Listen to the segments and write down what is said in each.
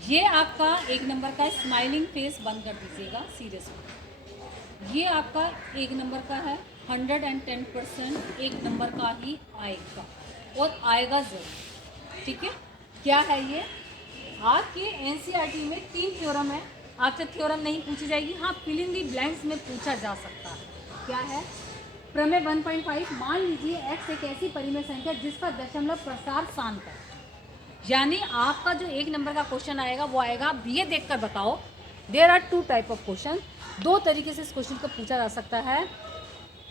ये आपका एक नंबर का स्माइलिंग फेस बंद कर दीजिएगा सीरियसली। ये आपका एक नंबर का है, 110% एक नंबर का ही आएगा और आएगा ज़रूर। ठीक है, क्या है ये? आपके एनसीईआरटी में 3 थ्योरम है। आपसे थ्योरम नहीं पूछी जाएगी, हाँ फिल इन दी ब्लैंक्स में पूछा जा सकता है। क्या है? प्रमेय 1.5, मान लीजिए x एक ऐसी परिमेय संख्या जिसका दशमलव प्रसार शांत है। यानी आपका जो एक नंबर का क्वेश्चन आएगा वो आएगा, आप ये देखकर बताओ। There are 2 type of question, 2 तरीके से इस क्वेश्चन को पूछा जा सकता है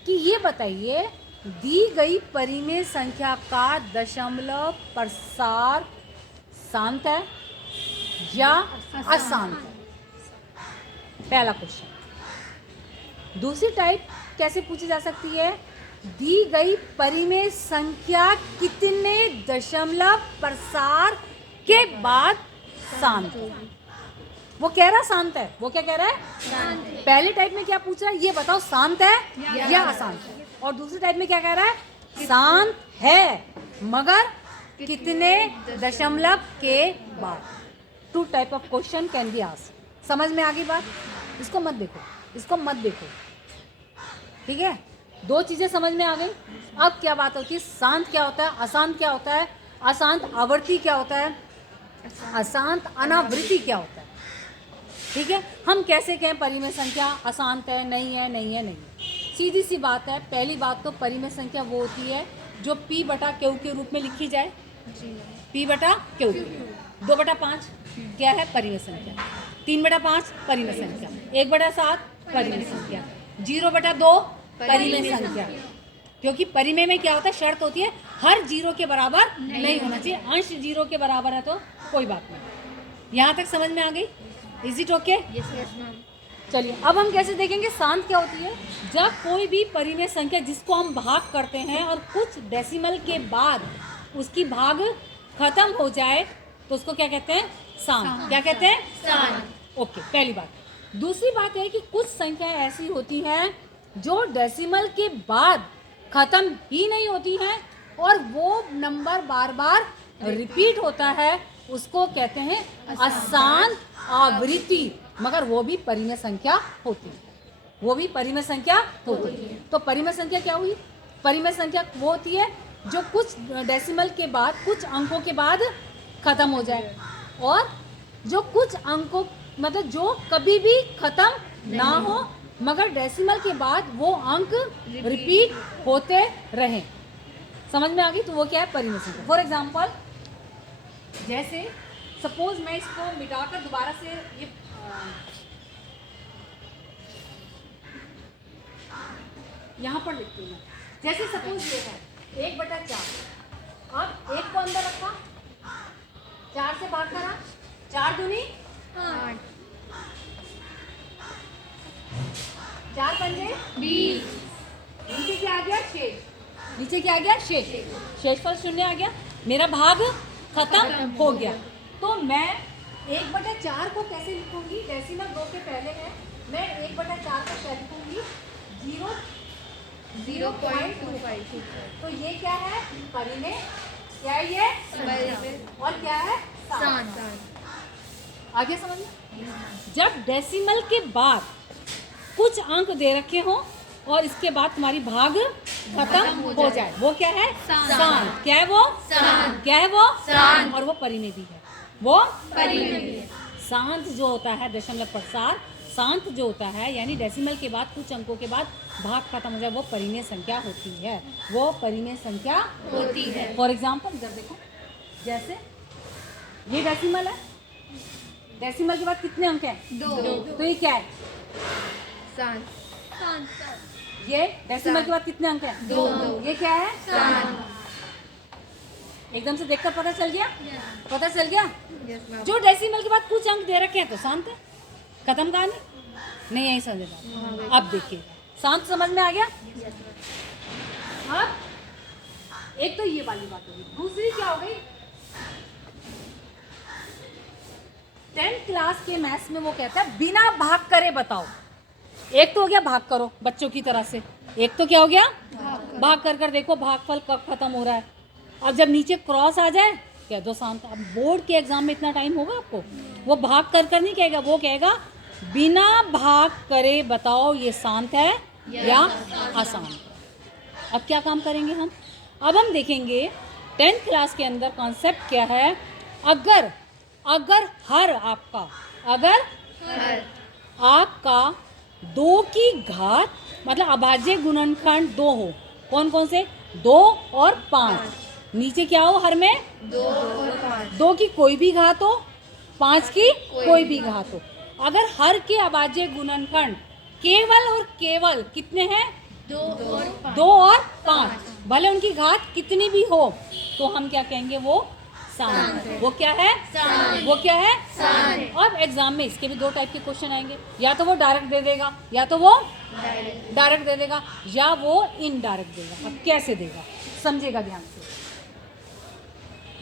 कि ये बताइए दी गई परिमेय संख्या का दशमलव प्रसार शांत है या अशांत है, पहला क्वेश्चन। दूसरी टाइप कैसे पूछी जा सकती है? दी गई परिमेय संख्या कितने दशमलव प्रसार के बाद शांत है। वो कह रहा शांत है, वो क्या कह रहा है? पहले टाइप में क्या पूछ रहा है ये बताओ, शांत है या अशांत है। और दूसरी टाइप में क्या कह रहा है? शांत है मगर कितने दशमलव के बाद। 2 type of question can be asked. समझ में आ गई बात? इसको मत देखो, इसको मत देखो, ठीक है? 2 चीजें समझ में आ गई। अब क्या बात होती है, शांत क्या होता है, अशांत क्या होता है, अशांत आवर्ती क्या होता है, अशांत अनावृत्ति क्या होता है। ठीक है, हम कैसे कहें परिमेय संख्या अशांत है, नहीं है, नहीं है, नहीं। सीधी सी बात है, पहली बात तो परिमेय संख्या वो होती है जो p बटा क्यू के रूप में लिखी जाए। p बटा क्यू, 2/5 क्या है? परिमेय संख्या। 3/5 परिमेय संख्या। 1/7 परिमेय संख्या। 0/2 परिमेय संख्या। क्योंकि परिमेय में क्या होता है, शर्त होती है हर 0 के बराबर नहीं होना चाहिए। अंश 0 के बराबर है तो कोई बात नहीं। यहाँ तक समझ में आ गई? Is it okay? चलिए अब हम कैसे देखेंगे शांत क्या होती है। जब कोई भी परिमेय संख्या जिसको हम भाग करते हैं और कुछ डेसिमल के बाद उसकी भाग खत्म हो जाए तो उसको क्या कहते हैं? शांत। क्या कहते हैं? शांत। ओके, पहली बात। दूसरी बात है कि कुछ संख्या ऐसी होती हैं जो डेसिमल के बाद खत्म ही नहीं होती हैं और वो नंबर बार बार रिपीट होता है, उसको कहते हैं अशांत आवृत्ति, मगर वो भी परिमेय संख्या होती है। वो भी परिमेय संख्या होती है। तो परिमेय संख्या क्या हुई? परिमेय संख्या वो होती है जो कुछ डेसिमल के बाद, कुछ अंकों के बाद खत्म हो जाए और जो कुछ अंकों मतलब जो कभी भी खत्म ना हो मगर डेसिमल के बाद वो अंक रिपीट होते रहें। समझ में आ गई? तो वो क्या है? परिमेय संख्या। फॉर एग्जाम्पल, जैसे सपोज मैं इसको मिटाकर दोबारा से ये यहाँ पर लिखती हूँ। जैसे सपोज ये है 1/4। अब 1 को अंदर रखा, 4 से भाग करा, 4 दूनी 8, 4 पंजे 20। नीचे क्या आ गया? शेष। नीचे क्या आ गया? शेष। शेषफल 0 आ गया, मेरा भाग खत्म हो गया। तो मैं 1/4 को कैसे लिखूंगी? डेसिमल 2 के पहले है, मैं 1/4 को क्या लिखूंगी? 0.25। तो ये क्या है? परिमेय। क्या है ये? और क्या है? शांत। आगे समझ में? जब डेसिमल के बाद कुछ अंक दे रखे हो और इसके बाद तुम्हारी भाग खत्म हो जाए, वो क्या है? शांत। क्या है वो? शांत। क्या है वो? शांत। और वो परिमेय भी है। वो परिमेय भी है। शांत जो होता है दशमलव प्रसार, शांत जो होता है यानी डेसिमल के बाद कुछ अंकों के बाद भाग खत्म हो जाए, वो परिमेय संख्या होती है। वो परिमेय संख्या होती है। फॉर एग्जाम्पल इधर देखो, जैसे ये डेसिमल है, डेसिमल के बाद कितने अंक हैं? 2। तो ये क्या है? शांत। ये डेसिमल के बाद कितने अंक हैं? 2। ये क्या है? शांत। एकदम से देखकर पता चल गया? पता चल गया? जो डेसिमल के बाद कुछ अंक दे रखे हैं तो शांत है। खत्म कहानी? नहीं, यही समझ। अब देखिए, शांत समझ में आ गया? अब एक तो ये वाली बात होगी, दूसरी क्या हो गई? 10th क्लास के मैथ्स में वो कहता है बिना भाग करे बताओ। एक तो हो गया भाग करो बच्चों की तरह से, एक तो क्या हो गया? भाग कर देखो भागफल कब खत्म हो रहा है। अब जब नीचे क्रॉस आ जाए कह दो शांत। अब बोर्ड के एग्जाम में इतना टाइम होगा आपको? वो भाग कर नहीं कहेगा, वो कहेगा बिना भाग करे बताओ ये शांत है या अशांत। अब क्या काम करेंगे हम? अब हम देखेंगे 10th क्लास के अंदर कॉन्सेप्ट क्या है। अगर हर आपका 2 की घात मतलब अभाज्य गुणनखंड 2 हो, कौन कौन से? 2 और 5। नीचे क्या हो हर में? 2 और 5। 2 की कोई भी घात हो, 5 की कोई भी घात हो। अगर हर के अभाज्य गुणनखंड केवल और केवल कितने हैं? 2 और 5, भले उनकी घात कितनी भी हो, तो हम क्या कहेंगे? वो शांत है। वो क्या है? शांत। वो क्या है? शांत। और एग्जाम में इसके भी 2 टाइप के क्वेश्चन आएंगे, या तो वो डायरेक्ट दे देगा, या तो वो डायरेक्ट दे देगा, या वो इनडायरेक्ट देगा। अब कैसे देगा समझेगा ध्यान से।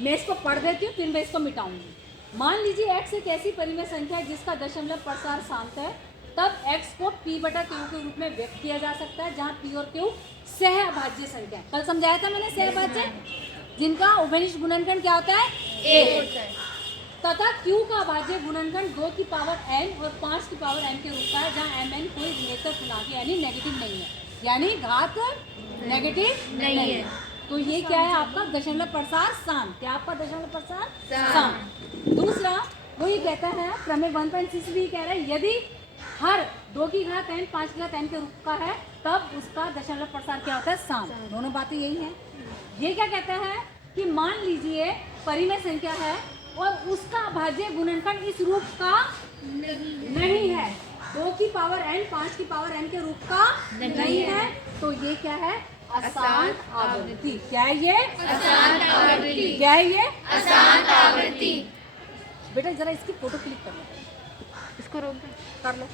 मैं इसको पढ़ देती हूँ, फिर मैं इसको मिटाऊंगी। मान लीजिए x एक ऐसी परिमेय संख्या है जिसका दशमलव प्रसार शांत है, तब x को p बटा q के रूप में व्यक्त किया जा सकता है, जहाँ p और q सहअभाज्य संख्या है। कल समझाया था मैंने सहअभाज्य, जिनका उभयनिष्ठ गुणनखंड क्या होता है? 1, तथा q का अभाज्य गुणनखंड 2 की पावर n और 5 की पावर n के रूप का है, जहाँ mn कोई ऋणात्मक पूर्णांक यानी नेगेटिव नहीं है, यानी घात नेगेटिव नहीं है। तो ये क्या है आपका? दशमलव प्रसार शांत। क्या आपका दशमलव प्रसार शांत। दूसरा वो ये कहता है, प्रमेय 1.6 भी कह रहा है, यदि हर 2 की घात n 5 की घात n के रूप का है, तब उसका दशमलव प्रसार क्या होता है? शांत। दोनों बातें यही हैं। ये क्या कहता है कि मान लीजिए परिमेय संख्या है और उसका अभाज्य गुणनखंड इस रूप का नहीं है, 2 की पावर n 5 की पावर n के रूप का नहीं है, तो ये क्या है? अशांत आवृत्ति। क्या है ये? अशांत आवृत्ति। क्या है ये? अशांत आवृत्ति। बेटा जरा इसकी फोटो क्लिक कर लो, इसको रोक दो, कर लो।